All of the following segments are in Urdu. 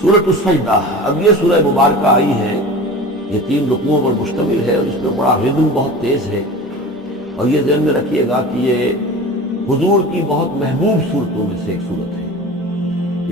سورۃ السجدہ، اب یہ سورہ مبارکہ آئی ہے، یہ 3 رکوعوں پر مشتمل ہے اور اس میں بڑا ردم بہت تیز ہے، اور یہ ذہن میں رکھیے گا کہ یہ حضور کی بہت محبوب صورتوں میں سے ایک صورت ہے،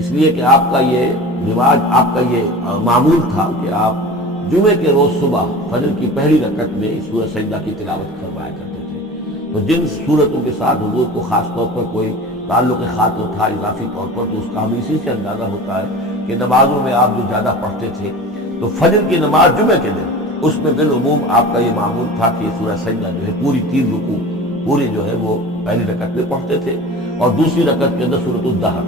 اس لیے کہ آپ کا یہ رواج، آپ کا یہ معمول تھا کہ آپ جمعے کے روز صبح فجر کی پہلی رکعت میں سورہ سجدہ کی تلاوت فرمایا کرتے تھے۔ تو جن صورتوں کے ساتھ حضور کو خاص طور پر کوئی تعلق خاطر تھا اضافی طور پر، تو اس کا ہمیں اسی سے اندازہ ہوتا ہے کہ نمازوں میں آپ جو زیادہ پڑھتے تھے تو فجر کی نماز جمعے کے دن اس میں بالعموم آپ کا یہ معمول تھا کہ سورہ سجدہ جو ہے پوری 3 رکوع پوری جو ہے وہ پہلی رکعت میں پڑھتے تھے، اور دوسری رکعت کے اندر سورۃ الدہر،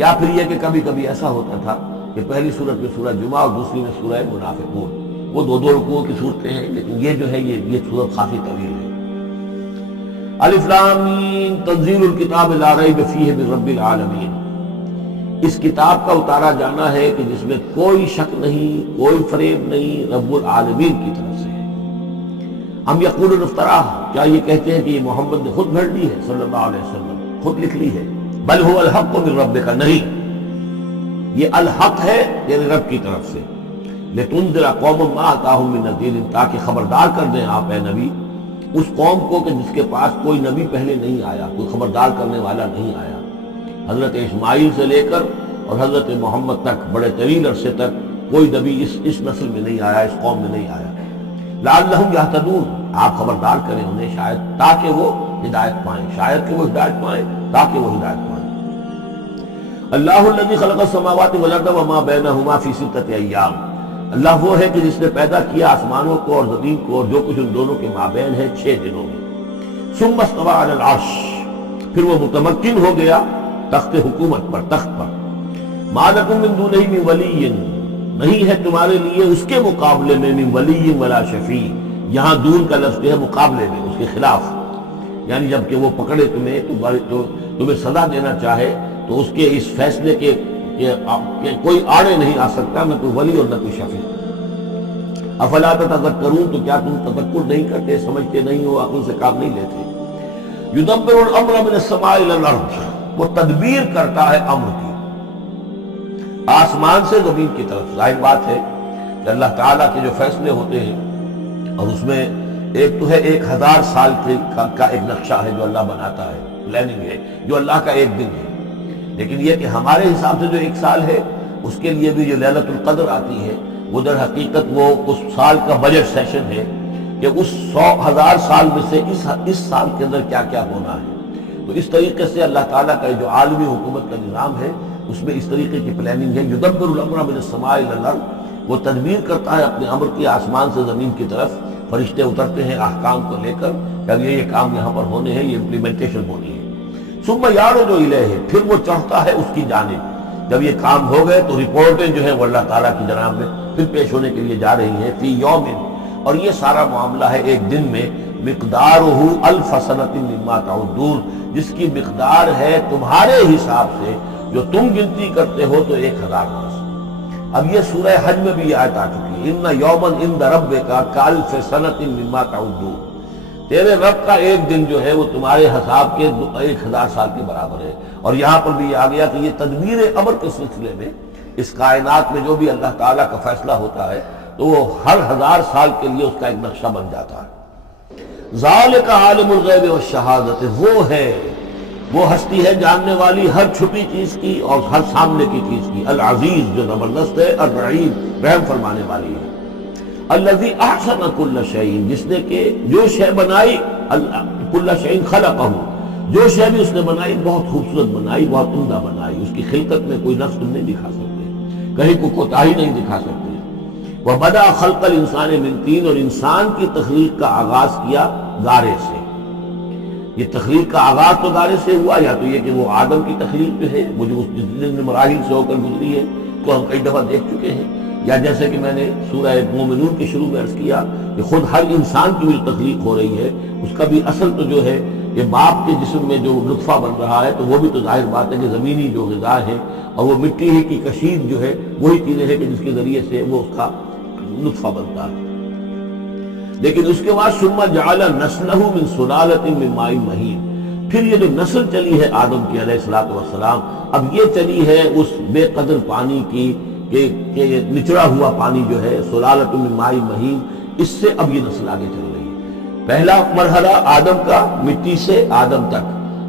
یا پھر یہ کہ کبھی کبھی ایسا ہوتا تھا کہ پہلی سورت میں سورہ جمعہ اور دوسری میں سورہ منافقون، وہ 2 رکوعوں کی صورتیں ہیں، لیکن یہ جو ہے یہ صورت کافی طویل ہے۔ الف لام میم تنزیل الکتاب لا ریب فیہ من رب العالمین، اس کتاب کا اتارا جانا ہے کہ جس میں کوئی شک نہیں، کوئی فریب نہیں، رب العالمین کی طرف سے ہے۔ ہم یقولون افتراہ، کیا یہ کہتے ہیں کہ یہ محمد نے خود گھڑ لی ہے صلی اللہ علیہ وسلم، خود لکھ لی ہے؟ بل هو الحق من ربک، نہیں، یہ الحق ہے تیرے رب کی طرف سے، لتنذر قوما ما اتاهم من نذیر، تاکہ خبردار کر دیں آپ اے نبی اس قوم کو کہ جس کے پاس کوئی نبی پہلے نہیں آیا، کوئی خبردار کرنے والا نہیں آیا۔ حضرت اسماعیل سے لے کر اور حضرت محمد تک بڑے طویل عرصے تک کوئی نبی اس نسل میں نہیں آیا، اس قوم میں نہیں آیا۔ لعلہم یہتدون، آپ خبردار کریں انہیں شاید تاکہ وہ ہدایت پائیں، شاید کہ وہ ہدایت پائیں، تاکہ وہ ہدایت پائیں۔ اللہ الذی خلق السماوات والارض وما بینہما فی 6 ایام، اللہ وہ ہے کہ جس نے پیدا کیا آسمانوں کو اور زمین کو اور جو کچھ ان دونوں کے مابین ہے 6 دنوں میں۔ ثم استوى علی العرش، پھر وہ متمکن ہو گیا تخت حکومت پر، تخت پر۔ ما لکم من دونہ من ولی، نہیں ہے تمہارے لیے اس کے مقابلے میں من ولی ولا شفیع، یہاں دون کا لفظ ہے مقابلے میں، اس کے خلاف، یعنی جب کہ وہ پکڑے تمہیں تو تمہیں سزا دینا چاہے تو اس کے اس فیصلے کے کوئی آڑے نہیں آ سکتا، نہ کوئی ولی اور نہ کوئی شفیع۔ افلا تتذکرون، تو کیا تم تذکر نہیں کرتے، سمجھتے نہیں ہو، عقل سے کام نہیں لیتے؟ یدبر الامر من السماء الى الارض، وہ تدبیر کرتا ہے امر کی آسمان سے زمین کی طرف۔ ظاہر بات ہے کہ اللہ تعالیٰ کے جو فیصلے ہوتے ہیں، اور اس میں ایک تو ہے 1000 سال کا ایک نقشہ ہے جو اللہ بناتا ہے، پلاننگ ہے، جو اللہ کا ایک دن ہے، لیکن یہ کہ ہمارے حساب سے جو 1 سال ہے اس کے لیے بھی جو لیلۃ القدر آتی ہے، وہ در حقیقت وہ اس سال کا بجٹ سیشن ہے کہ اس 100,000 سال میں سے اس سال کے اندر کیا کیا ہونا ہے۔ تو اس طریقے سے اللہ تعالیٰ کا جو عالمی حکومت کا نظام ہے اس میں اس طریقے کی پلاننگ ہے۔ یدبر الامر من السماء الى الارض، وہ تدبیر کرتا ہے اپنے امر کی آسمان سے زمین کی طرف، فرشتے اترتے ہیں احکام کو لے کر کہ اب یہ کام یہاں پر ہونے ہیں، یہ امپلیمنٹیشن ہونی ہے۔ ثم یعرج الیہ، پھر وہ چڑھتا ہے اس کی جانب، جب یہ کام ہو گئے تو رپورٹیں جو ہیں وہ اللہ تعالیٰ کی جناب میں پھر پیش ہونے کے لیے جا رہی ہیں۔ فی یوم، اور یہ سارا معاملہ ہے ایک دن میں، مقدارہ 1000 سنۃ مما تعدون، جس کی مقدار ہے تمہارے حساب سے جو تم گنتی کرتے ہو تو 1000 برس۔ اب یہ سورہ حج میں بھی یہ آیت آ چکی ہے، ان یوما عند ربک کالف سنۃ مما تعدون، تیرے رب کا ایک دن جو ہے وہ تمہارے حساب کے 1000 سال کے برابر ہے۔ اور یہاں پر بھی یہ آ گیا کہ یہ تدبیر امر کے سلسلے میں اس کائنات میں جو بھی اللہ تعالیٰ کا فیصلہ ہوتا ہے تو وہ ہر 1000 سال کے لیے اس کا ایک نقشہ بن جاتا ہے۔ ذالک عالم الغیب والشہادۃ، وہ ہے، وہ ہستی ہے جاننے والی ہر چھپی چیز کی اور ہر سامنے کی چیز کی، العزیز جو زبردست ہے، الرحیم رحم فرمانے والی ہے۔ الذی احسن کل شیء، جس نے کہ جو شے بنائی، کل شیء خلقہ، جو شے بھی اس نے بنائی بہت خوبصورت بنائی، بہت عمدہ بنائی، اس کی خلقت میں کوئی نقص نہیں دکھا سکتے، کہیں کوئی کوتاہی نہیں دکھا سکتے۔ وبدأ خلق الانسان من طین، اور انسان کی تخلیق کا آغاز کیا گارے سے۔ یہ تخلیق کا آغاز تو گارے سے ہوا، یا تو یہ کہ وہ آدم کی تخلیق جو ہے وہ جو اس جن مراحل سے ہو کر گزری ہے تو ہم کئی دفعہ دیکھ چکے ہیں، یا جیسے کہ میں نے سورہ مومنون کے شروع میں عرض کیا کہ خود ہر انسان کی جو تخلیق ہو رہی ہے اس کا بھی اصل تو جو ہے یہ باپ کے جسم میں جو نطفہ بن رہا ہے تو وہ بھی تو ظاہر بات ہے کہ زمینی جو غذا ہے اور وہ مٹی ہی کی کشید جو ہے وہی چیزیں ہیں کہ جس کے ذریعے سے وہ اس کا نطفہ بنتا ہے۔ لیکن اس کے بعد ثم جعل نسلہ من سلالۃ من ماء مہین، پھر یہ جو نسل چلی ہے آدم کی علیہ الصلوۃ والسلام، اب یہ چلی ہے اس بے قدر پانی کی کہ نچڑا ہوا پانی جو ہے سلالۃ من ماء مہین، اس سے اب یہ نسل آگے چل رہی ہے۔ پہلا مرحلہ آدم کا، مٹی سے آدم تک،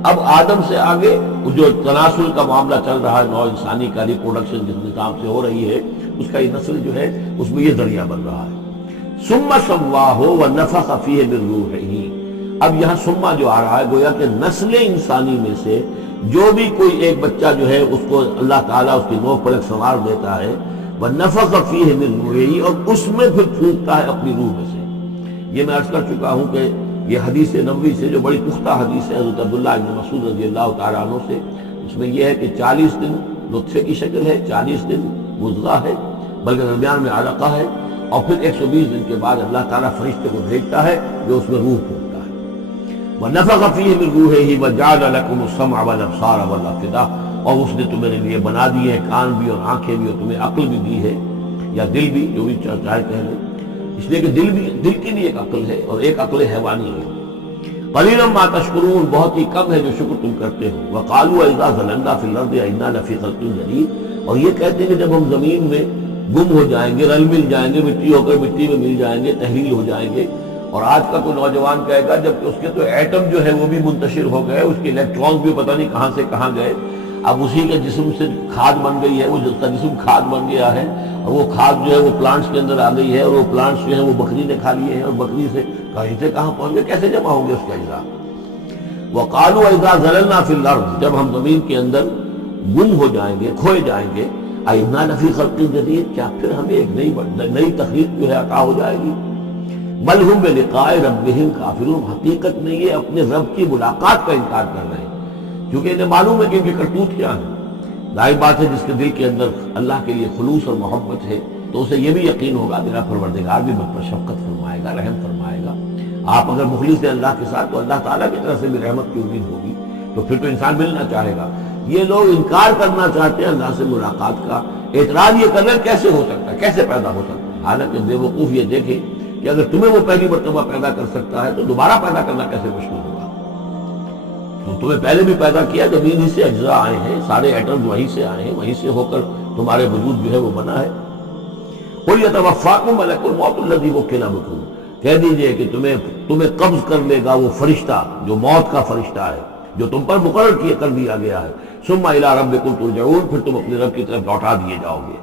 اب آدم سے آگے جو تناسل کا معاملہ چل رہا ہے، نوع انسانی کا ریپروڈکشن جس نظام سے ہو رہی ہے، اس کا یہ نسل جو ہے اس میں یہ ذریعہ بن رہا ہے۔ ثم سواہ ونفخ فیہ من روحہ، اب یہاں سما جو آ رہا ہے گویا کہ نسل انسانی میں سے جو بھی کوئی ایک بچہ جو ہے اس کو اللہ تعالیٰ اس کی نوک پر ایک سنوار دیتا ہے، ونفخ فیہ من روحہ، اور اس میں پھر پھونکتا ہے اپنی روح میں سے۔ یہ میں عرض کر چکا ہوں کہ یہ حدیث نبوی سے جو بڑی پختہ حدیث ہے حضرت عبداللہ بن مسعود رضی اللہ تعالیٰ عنہ سے، اس میں یہ ہے کہ 40 دن نطفے کی شکل ہے، 40 دن مضغہ ہے، بلکہ درمیان میں علقہ ہے، اور پھر 120 دن کے بعد اللہ تعالیٰ فرشتے کو بھیجتا ہے جو اس میں روح پھونکتا ہے۔ وَنَفَخَ فِيهِ مِن رُوحِهِ وَجَعَلَ لَكُمُ السَّمْعَ وَالْأَبْصَارَ وَالْأَفْئِدَةَ، اور اس نے تمہارے لیے بنا دی ہے کان بھی اور آنکھیں بھی، اور تمہیں عقل بھی دی ہے، یا دل بھی، جو بھی چاہے کہہ لیں، اس لیے کہ دل کی بھی ایک عقل ہے اور ایک عقل حیوانی ہے۔ قَلِيلًا مَا تَشْكُرُونَ، بہت ہی کم ہے جو شکر تم کرتے ہو۔ وَقَالُوا إِذَا ضَلَلْنَا فِي الْأَرْضِ أَإِنَّا لَفِي خَلْقٍ جَدِيدٍ، اور یہ کہتے ہیں کہ جب ہم زمین میں گم ہو جائیں گے، رل مل جائیں گے، مٹی ہو کر مٹی میں مل جائیں گے، تحلیل ہو جائیں گے۔ اور آج کا کوئی نوجوان کہے گا جب کہ اس کے تو ایٹم جو ہے وہ بھی منتشر ہو گئے، اس کے الیکٹرانز بھی پتہ نہیں کہاں سے کہاں گئے، اب اسی کے جسم سے کھاد بن گئی ہے، وہ جس کا جسم کھاد بن گیا ہے، اور وہ کھاد جو ہے وہ پلانٹس کے اندر آ گئی ہے، اور وہ پلانٹس جو ہے وہ بکری نے کھا لیے ہیں، اور بکری سے کہیں سے کہاں پہنچ گئے، کیسے جمع ہوں گے اس کا اجزاء۔ وَقَالُوا إِذَا ضَلَلْنَا فِي الْأَرْضِ، جب ہم زمین کے اندر گم ہو جائیں گے، کھوئے جائیں گے، أَإِنَّا لَفِي خَلْقٍ جَدِيدٍ، کیا پھر ہمیں ایک نئی تخلیق جو ہے عطا ہو جائے گی۔ بل ہم بلقاء ربہم کافرون، حقیقت میں یہ اپنے رب کی ملاقات کا انکار کر رہے ہیں، کیونکہ انہیں معلوم ہے کہ ان کی کرتوت کیا ہے۔ ظاہر بات ہے جس کے دل کے اندر اللہ کے لیے خلوص اور محبت ہے تو اسے یہ بھی یقین ہوگا میرا پروردگار بھی مجھ پر شفقت فرمائے گا، رحم فرمائے گا۔ آپ اگر مخلص ہیں اللہ کے ساتھ تو اللہ تعالیٰ کی طرف سے بھی رحمت کی امید ہوگی، تو پھر تو انسان ملنا چاہے گا۔ یہ لوگ انکار کرنا چاہتے ہیں اللہ سے ملاقات کا، اعتراض یہ کر رہے ہیں کیسے ہو سکتا ہے، کیسے پیدا ہو سکتا ہے، حالانکہ بے وقوف یہ دیکھیں کہ اگر تمہیں وہ پہلی مرتبہ پیدا کر سکتا ہے تو دوبارہ پیدا کرنا کیسے مشکل ہوگا۔ تو تمہیں پہلے بھی پیدا کیا، زمین ہی سے اجزاء آئے ہیں، سارے ایٹمز وہیں سے آئے ہیں، وہیں سے ہو کر تمہارے وجود جو ہے وہ بنا ہے۔ قُلْ يَتَوَفَّاكُم مَلَكُ الْمَوْتِ الَّذِي وُكِّلَ بِكُم، کہہ دیجئے کہ تمہیں قبض کر لے گا وہ فرشتہ جو موت کا فرشتہ ہے، جو تم پر مقرر کر دیا گیا ہے۔ ثُمَّ إِلَىٰ رَبِّكُمْ تُرْجَعُونَ، پھر تم اپنے رب کی طرف لوٹا دیے جاؤ گے۔